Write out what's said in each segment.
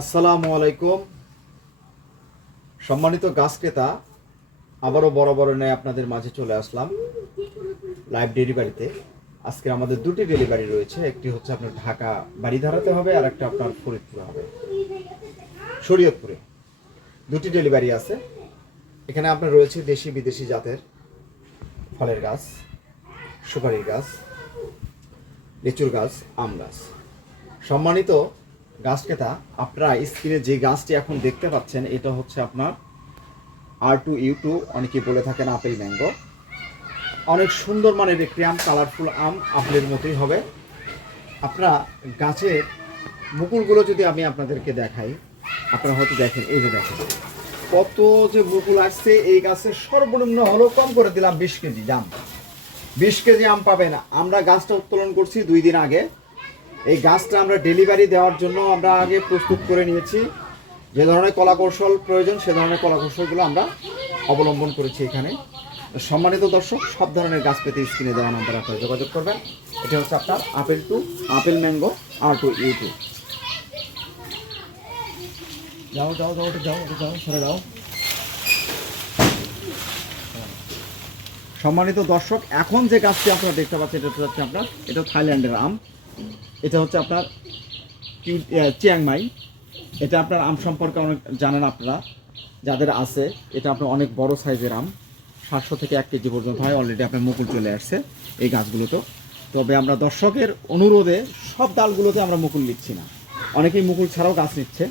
আসসালামু আলাইকুম। সম্মানিত গাছ ক্রেতা, আবারও বরাবর নেয় আপনাদের মাঝে চলে আসলাম লাইভ ডেলিভারিতে। আজকে আমাদের দুটি ডেলিভারি রয়েছে, একটি হচ্ছে আপনার ঢাকা বাড়িধারাতে হবে আর একটা আপনার ফরিদপুরে হবে, শরীয়তপুরে। দুটি ডেলিভারি আছে। এখানে আপনার রয়েছে দেশি বিদেশি জাতের ফলের গাছ, সুপারির গাছ, লিচুর গাছ, আম গাছ। সম্মানিত গাছ ক্রেতা, আপনারা স্ক্রিনে যে গাছটি এখন দেখতে পাচ্ছেন এটা হচ্ছে আপনার R2U2, অনেকেই বলে থাকেন আপেল ম্যাঙ্গো। অনেক সুন্দর মানের একটি আম, কালারফুল আম, আপেলের মতোই হবে। আপনারা গাছের মুকুলগুলো যদি আমি আপনাদেরকে দেখাই, আপনারা হয়তো দেখেন, এই যে দেখেন কত যে মুকুল আসছে। এই গাছের সর্বনিম্ন হলো কম করে দিলাম 20 কেজি আম, 20 কেজি আম পাবেন। আমরা গাছটা উত্তোলন করছি 2 দিন আগে। এই গাছটা আমরা ডেলিভারি দেওয়ার জন্য আমরা আগে প্রস্তুত করে নিয়েছি। যে ধরনের কলা কৌশল প্রয়োজন সে ধরনের কলা কৌশলগুলো আমরা অবলম্বন করেছি এখানে। সম্মানিত দর্শক, সব ধরনের গাছ পেতে স্ক্রিনে দেওয়া নাম্বার আপনারা যোগাযোগ করবেন। এটা হচ্ছে আপনার আপেল ম্যাঙ্গো R2U2। যাও যাও যাও যাও যাও সরে যাও। সম্মানিত দর্শক, এখন যে গাছটি আপনারা দেখতে পাচ্ছেন এটা হচ্ছে আপনার, এটা থাইল্যান্ডের আম। এটা হচ্ছে আপনার চিয়াংমাই। এটা আপনার আম সম্পর্কে অনেক জানেন আপনারা, যাদের আছে। এটা আপনার অনেক বড় সাইজের আম, 700 থেকে 1 কেজি পর্যন্ত হয়। অলরেডি আপনার মুকুল চলে আসছে এই গাছগুলোতে। তবে আমরা দর্শকের অনুরোধে সব ডালগুলোতে আমরা মুকুল নিচ্ছি না, অনেকেই মুকুল ছাড়াও গাছ নিচ্ছে,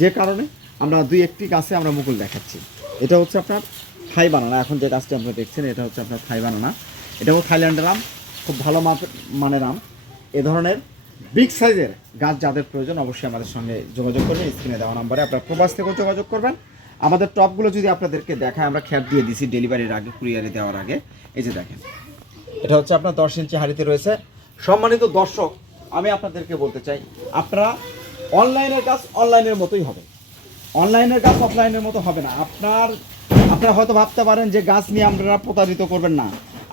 যে কারণে আমরা 2-1টি গাছে আমরা মুকুল দেখাচ্ছি। এটা হচ্ছে আপনার থাই বানানা। এখন যে গাছটি আপনারা দেখছেন এটা হচ্ছে আপনার থাই বানানা। এটাও থাইল্যান্ডের আম, খুব ভালো মানের আম। এ ধরনের বিগ সাইজের গাছ যাদের প্রয়োজন অবশ্যই আমাদের সঙ্গে যোগাযোগ করবেন। স্ক্রিনে দেওয়া নম্বরে আপনারা প্রবাস থেকেও যোগাযোগ করবেন। আমাদের টপগুলো যদি আপনাদেরকে দেখায়, আমরা খ্যাপ দিয়ে দিছি ডেলিভারির আগে, কুরিয়ারে দেওয়ার আগে। এই যে দেখেন, এটা হচ্ছে আপনার 10 ইঞ্চি হাঁড়িতে রয়েছে। সম্মানিত দর্শক, আমি আপনাদেরকে বলতে চাই, আপনারা অনলাইনের গাছ অনলাইনের মতোই হবে, অনলাইনের গাছ অফলাইনের মতো হবে না। আপনারা হয়তো ভাবতে পারেন যে গাছ নিয়ে আপনারা প্রতারিত করবেন না।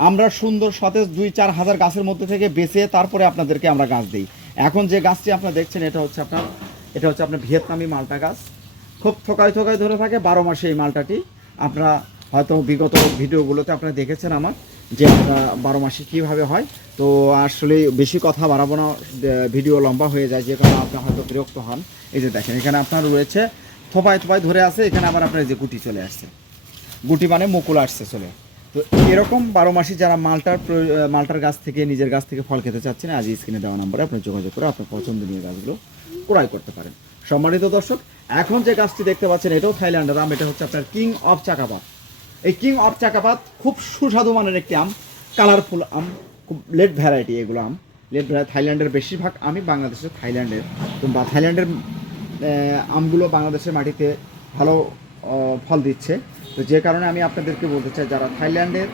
আমরা সুন্দর সতেজ 2-4 হাজার গাছের মধ্যে থেকে বেছে তারপরে আপনাদেরকে আমরা গাছ দিই। এখন যে গাছটি আপনারা দেখছেন এটা হচ্ছে আপনার ভিয়েতনামি মালটা গাছ। খুব থোকায় ধরে থাকে 12 মাসে এই মালটাটি। আপনারা হয়তো বিগত ভিডিওগুলোতে আপনারা দেখেছেন আমার, যে আপনারা 12 মাসে কীভাবে হয়। তো আসলে বেশি কথা বাড়াবো না, ভিডিও লম্বা হয়ে যায়, যে কারণে আপনি হয়তো বিরক্ত হন। এই যে দেখেন, এখানে আপনার রয়েছে থোপায় ধরে আছে। এখানে আবার আপনার এই যে গুটি চলে আসছে, গুটি মানে মুকুল আসছে চলে। তো এরকম 12 মাসি যারা মালটার গাছ থেকে, নিজের গাছ থেকে ফল খেতে চাচ্ছেন, আজ স্ক্রিনে দেওয়া নাম্বারে আপনি যোগাযোগ করে আপনার পছন্দনীয় গাছগুলো ক্রয় করতে পারেন। সম্মানিত দর্শক, এখন যে গাছটি দেখতে পাচ্ছেন এটাও থাইল্যান্ডের আম। এটা হচ্ছে আপনার কিং অফ চাকাপাত। এই কিং অফ চাকাপাত খুব সুস্বাদু মানের একটি আম, কালারফুল আম, খুব লেট ভ্যারাইটি এগুলো আম। থাইল্যান্ডের বেশিরভাগ আমি বাংলাদেশের থাইল্যান্ডের আমগুলো বাংলাদেশের মাটিতে ভালো ফল দিচ্ছে। তো যে কারণে আমি আপনাদেরকে বলতে চাই, যারা থাইল্যান্ডের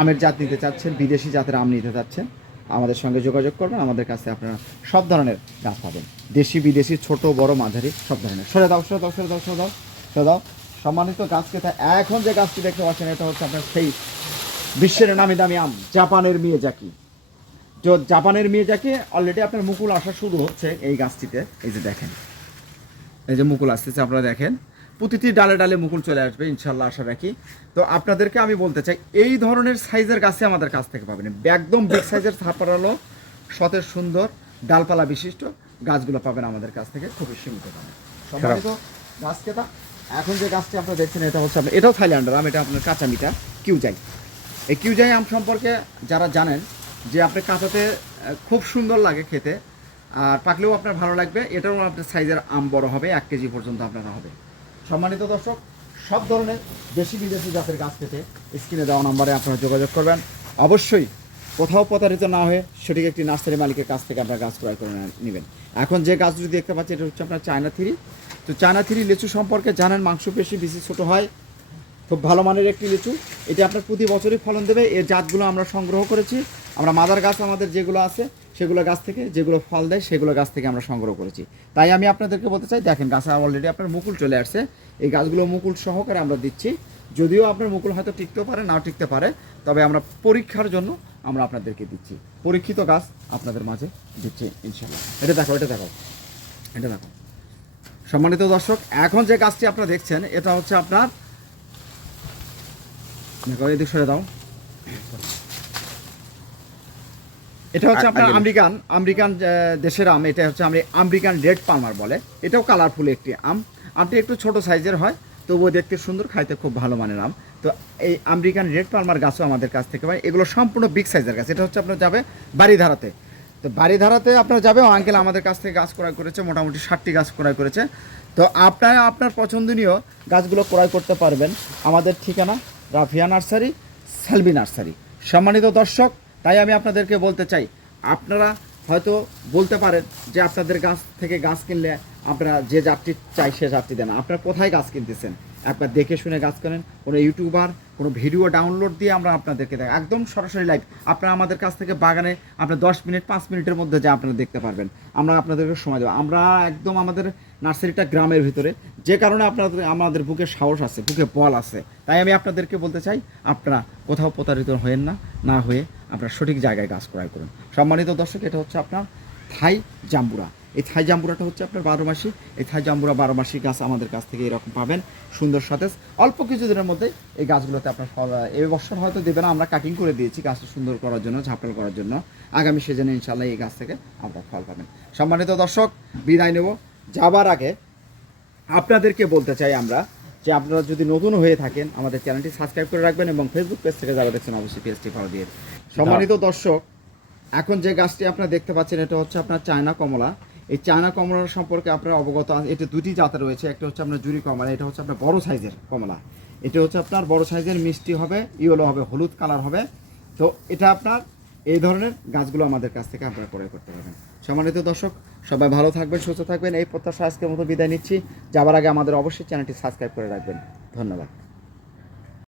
আমের জাত নিতে চাচ্ছেন, বিদেশি জাতের আম নিতে চাচ্ছেন, আমাদের সঙ্গে যোগাযোগ করবেন। আমাদের কাছে আপনারা সব ধরনের গাছ পাবেন, দেশি বিদেশি, ছোট বড় মাঝারি সব ধরনের। সরে দাও। সম্মানিত গাছ ক্রেতা, এখন যে গাছটি দেখতে পাচ্ছেন এটা হচ্ছে আপনার সেই বিশ্বের নামি দামি আম, জাপানের মিয়াজাকি। তো জাপানের মিয়াজাকি অলরেডি আপনার মুকুল আসা শুরু হচ্ছে এই গাছটিতে। এই যে দেখেন, এই যে মুকুল আসতেছে, আপনারা দেখেন প্রতিটি ডালে ডালে মুকুল চলে আসবে ইনশাল্লাহ, আশা রাখি। তো আপনাদেরকে আমি বলতে চাই, এই ধরনের সাইজের গাছে আমাদের কাছ থেকে পাবেন। একদম বিগ সাইজের ছাপারালো সতেজ সুন্দর ডালপালা বিশিষ্ট গাছগুলো পাবেন আমাদের কাছ থেকে খুবই সীমিত দামে। সম্মানিত গাছ ক্রেতা, এখন যে গাছটি আপনারা দেখছেন এটা হচ্ছে আপনার, এটাও থাইল্যান্ডের আম। এটা আপনার কাঁচা মিঠা কিউজাই। এই কিউজাই আম সম্পর্কে যারা জানেন যে আপনি কাঁচাতে খুব সুন্দর লাগে খেতে, আর পাকলেও আপনার ভালো লাগবে। এটাও আপনার সাইজের আম বড় হবে, 1 কেজি পর্যন্ত আপনারা হবে। সম্মানিত দর্শক, সব ধরনের দেশি বিদেশি জাতের গাছ পেতে স্ক্রিনে দেওয়া নম্বরে আপনারা যোগাযোগ করবেন। অবশ্যই কোথাও প্রতারিত না হয়ে সঠিক একটি নার্সারি মালিকের কাছ থেকে আপনারা গাছ ক্রয় করে নেবেন। এখন যে গাছগুলি দেখতে পাচ্ছি এটা হচ্ছে আপনার চায়না থ্রি। তো চায়না থ্রি লিচু সম্পর্কে জানেন, মাংসপেশি বেশি ছোটো হয়, খুব ভালো মানের একটি লিচু। এটি আপনার প্রতি বছরই ফলন দেবে। এর জাতগুলো আমরা সংগ্রহ করেছি, আমরা মাদার গাছ আমাদের যেগুলো আছে সেগুলো গাছ থেকে, যেগুলো ফল দেয় সেগুলো গাছ থেকে আমরা সংগ্রহ করেছি। তাই আমি আপনাদেরকে বলতে চাই, দেখেন গাছে অলরেডি আপনার মুকুল চলে আসছে। এই গাছগুলো মুকুল সহকারে আমরা দিচ্ছি। যদিও আপনার মুকুল হয়তো টিকতেও পারে, নাও টিকতে পারে, তবে আমরা পরীক্ষার জন্য আমরা আপনাদেরকে দিচ্ছি, পরীক্ষিত গাছ আপনাদের মাঝে দিচ্ছি ইনশাল্লাহ। এটা দেখো। সম্মানিত দর্শক, এখন যে গাছটি আপনারা দেখছেন এটা হচ্ছে আপনার, এদিক সরে দাও, এটা হচ্ছে আপনার আমেরিকান দেশের আম। এটা হচ্ছে আমেরিকান রেড পালমার বলে। এটাও কালারফুল একটি আম। আমটি একটু ছোট সাইজের হয়, তবুও দেখতে সুন্দর, খাইতে খুব ভালো মানের আম। তো এই আমেরিকান রেড পালমার গাছও আমাদের কাছ থেকে পাই। এগুলো সম্পূর্ণ বিগ সাইজের গাছ। এটা হচ্ছে আপনার যাবে বাড়িধারাতে। তো বাড়িধারাতে আপনার যাবে, আঙ্কেল আমাদের কাছ থেকে গাছ ক্রয় করেছে, মোটামুটি 60টি গাছ ক্রয় করেছে। তো আপনারা আপনার পছন্দনীয় গাছগুলো ক্রয় করতে পারবেন। আমাদের ঠিকানা রাফিয়া নার্সারি, সেলবি নার্সারি। সম্মানিত দর্শক, তাই আমি আপনাদেরকে বলতে চাই, আপনারা হয়তো বলতে পারেন যে আপনাদের গাছ থেকে গাছ কিনলে আপনারা যে যাত্রী চাই সে যাত্রী দেন। আপনারা কোথায় গাছ কিনতেছেন একবার দেখে শুনে গাছ কেনেন। কোনো ইউটিউবার কোনো ভিডিও ডাউনলোড দিয়ে আমরা আপনাদেরকে দেখ, একদম সরাসরি লাইভ আপনারা আমাদের কাছ থেকে বাগানে আপনার 10 মিনিট 5 মিনিটের মধ্যে যা আপনারা দেখতে পারবেন। আমরা আপনাদেরকে সময় দেবো। আমরা একদম আমাদের নার্সারিটা গ্রামের ভিতরে, যে কারণে আমাদের বুকে সাহস আছে, বুকে বল আছে। তাই আমি আপনাদেরকে বলতে চাই, আপনারা কোথাও প্রতারিত হয়েন না, না হয়ে আপনারা সঠিক জায়গায় গাছ ক্রয় করুন। সম্মানিত দর্শক, এটা হচ্ছে আপনার থাই জাম্বুরা। এই থাই জাম্বুরাটা হচ্ছে আপনার 12 মাসি। এই থাই জাম্বুরা 12 মাসি গাছ আমাদের কাছ থেকে এরকম পাবেন, সুন্দর সতেজ। অল্প কিছুদিনের মধ্যে এই গাছগুলোতে আপনার ফল এই বছর হয়তো দেবে না, আমরা কাটিং করে দিয়েছি গাছটা সুন্দর করার জন্য, ঝাপটাল করার জন্য। আগামী সিজনে ইনশাল্লাহ এই গাছ থেকে আমরা ফল পাবেন। সম্মানিত দর্শক, বিদায় নেব। যাবার আগে আপনাদেরকে বলতে চাই আমরা যে আপনারা যদি নতুন হয়ে থাকেন আমাদের চ্যানেলটি সাবস্ক্রাইব করে রাখবেন, এবং ফেসবুক পেজ থেকে যারা দেখছেন অবশ্যই পেজটি ফলো দিয়ে। সম্মানিত দর্শক, এখন যে গাছটি আপনারা দেখতে পাচ্ছেন এটা হচ্ছে আপনার চায়না কমলা। এই চায়না কমলার সম্পর্কে আপনারা অবগত আছেন। এটা দুটি জাতের রয়েছে, একটা হচ্ছে আপনার জুরি কমলা, এটা হচ্ছে আপনার বড় সাইজের কমলা। এটা হচ্ছে আপনার বড় সাইজের, মিষ্টি হবে, ইয়েলো হবে, হলুদ কালার হবে। তো এটা আপনার এই ধরনের গাছগুলো আমাদের কাছ থেকে আপনারা ক্রয় করতে পারবেন। সম্মানিত দর্শক, সবাই ভালো থাকবেন, সুস্থ থাকবেন, এই প্রত্যাশা আজকের মতো বিদায় নিচ্ছি। যাবার আগে আমাদের অবশ্যই চ্যানেলটি সাবস্ক্রাইব করে রাখবেন। ধন্যবাদ।